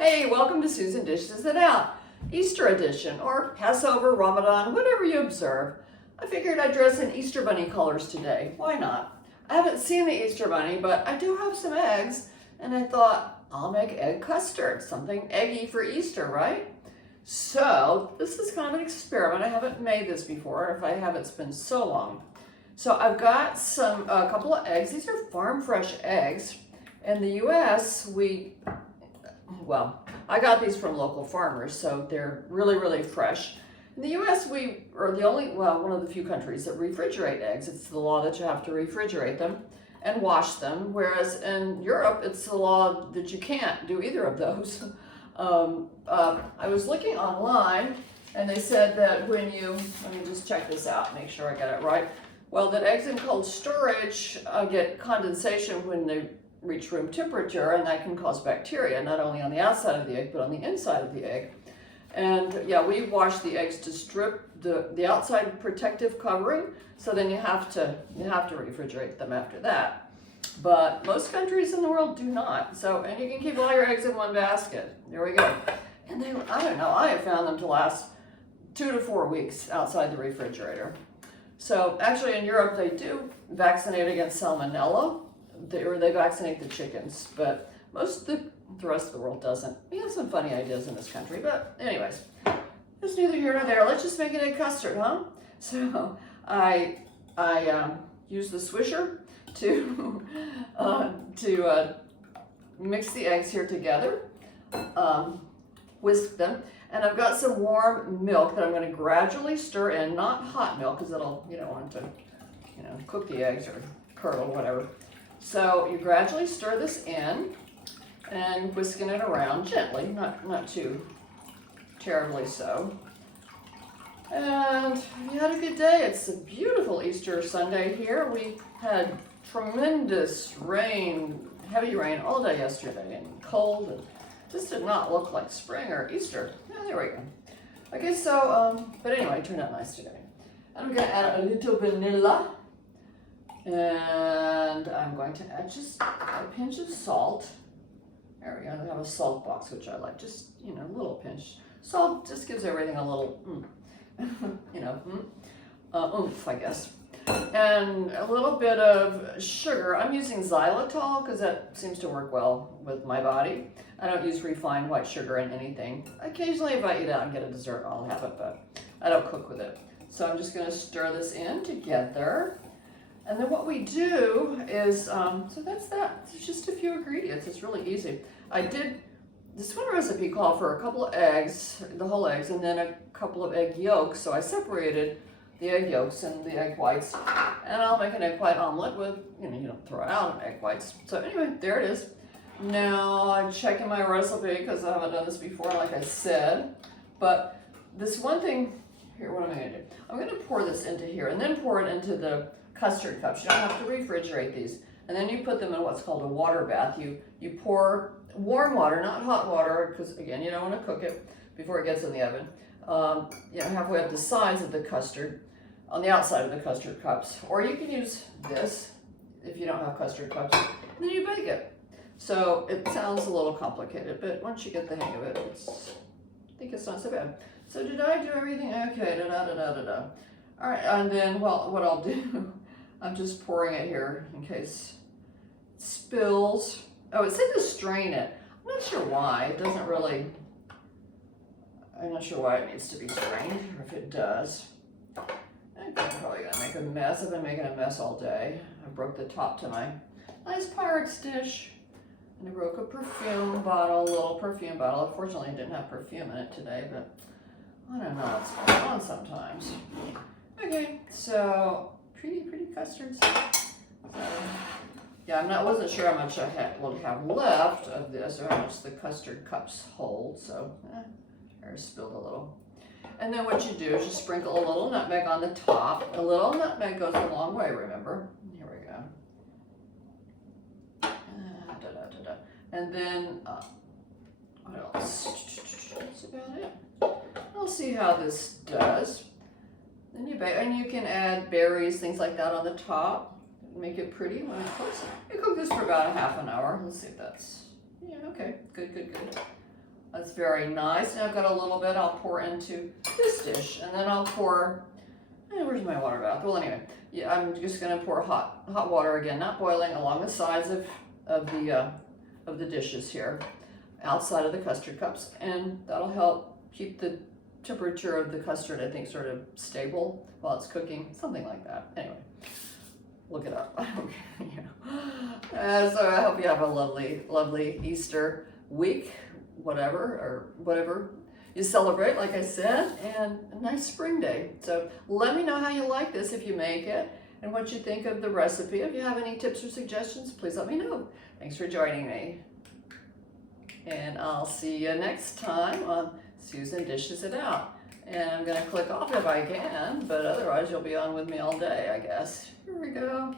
Hey, welcome to Susan Dishes It Out, Easter edition, or Passover, Ramadan, whatever you observe. I figured I'd dress in Easter Bunny colors today. Why not? I haven't seen the Easter Bunny, but I do have some eggs, and I thought I'll make egg custard, something eggy for Easter, right? So this is kind of an experiment. I haven't made this before. If I have, it's been so long. So I've got a couple of eggs. These are farm fresh eggs. In the U.S., I got these from local farmers, so they're really, really fresh. In the U.S., we are one of the few countries that refrigerate eggs. It's the law that you have to refrigerate them and wash them, whereas in Europe, it's the law that you can't do either of those. I was looking online, and they said that let me just check this out, make sure I got it right. Well, that eggs in cold storage get condensation when they reach room temperature, and that can cause bacteria, not only on the outside of the egg, but on the inside of the egg. And yeah, we wash the eggs to strip the outside protective covering, so then you have to refrigerate them after that. But most countries in the world do not. And you can keep all your eggs in one basket. There we go. And I don't know, I have found them to last 2 to 4 weeks outside the refrigerator. So actually in Europe, they do vaccinate against salmonella. They vaccinate the chickens, but most of the rest of the world doesn't. We have some funny ideas in this country, but anyways, it's neither here nor there. Let's just make an egg custard, huh? So I use the swisher to mix the eggs here together, whisk them, and I've got some warm milk that I'm going to gradually stir in, not hot milk, because you don't want to, cook the eggs or curdle, whatever. So you gradually stir this in and whisking it around gently, not too terribly so. And we had a good day. It's a beautiful Easter Sunday here. We had tremendous rain, heavy rain all day yesterday, and cold, and just did not look like spring or Easter. Yeah, there we go. Okay, so, but anyway, it turned out nice today. And I'm going to add a little vanilla. And I'm going to add just a pinch of salt. There we go. I have a salt box, which I like. Just, a little pinch. Salt just gives everything a little, oomph, I guess. And a little bit of sugar. I'm using xylitol because that seems to work well with my body. I don't use refined white sugar in anything. Occasionally, if I eat out and get a dessert, I'll have it, but I don't cook with it. So I'm just going to stir this in together. And then what we do is, so that's that. It's just a few ingredients. It's really easy. This one recipe called for a couple of eggs, the whole eggs, and then a couple of egg yolks. So I separated the egg yolks and the egg whites. And I'll make an egg white omelet with, you don't throw out egg whites. So anyway, there it is. Now I'm checking my recipe because I haven't done this before, like I said. But this one thing, here, what am I going to do? I'm going to pour this into here and then pour it into the custard cups. You don't have to refrigerate these. And then you put them in what's called a water bath. You pour warm water, not hot water, because again, you don't want to cook it before it gets in the oven. Halfway up the sides of the custard, on the outside of the custard cups. Or you can use this if you don't have custard cups. And then you bake it. So it sounds a little complicated, but once you get the hang of it, I think it's not so bad. So did I do everything? Okay, da-da-da-da-da-da. All right, and then, what I'll do, I'm just pouring it here in case it spills. Oh, it said to strain it. I'm not sure why. It doesn't really, I'm not sure why it needs to be strained, or if it does. I'm probably gonna make a mess. I've been making a mess all day. I broke the top to my nice Pirate's dish. And I broke a little perfume bottle. Unfortunately, it didn't have perfume in it today, but I don't know what's going on sometimes. Okay, so pretty custards. So, yeah, I wasn't sure how much I will have left of this, or how much the custard cups hold. So, I spilled a little. And then what you do is you sprinkle a little nutmeg on the top. A little nutmeg goes a long way, remember? Here we go. And then what else? That's about it. I'll see how this does. Then you bake, and you can add berries, things like that on the top. Make it pretty when it cooks. You cook this for about a half an hour. Let's see if that's, yeah, okay, good. That's very nice. Now I've got a little bit I'll pour into this dish, and then I'll pour, where's my water bath? Well, anyway, yeah, I'm just gonna pour hot water again, not boiling, along the sides of the dishes here, outside of the custard cups, and that'll help keep the temperature of the custard, I think, sort of stable while it's cooking, something like that. Anyway, look it up. So I hope you have a lovely, lovely Easter week, whatever you celebrate, like I said, and a nice spring day. So let me know how you like this if you make it, and what you think of the recipe. If you have any tips or suggestions, please let me know. Thanks for joining me. And I'll see you next time on Susan Dishes It Out. And I'm gonna click off if I can, but otherwise you'll be on with me all day, I guess. Here we go.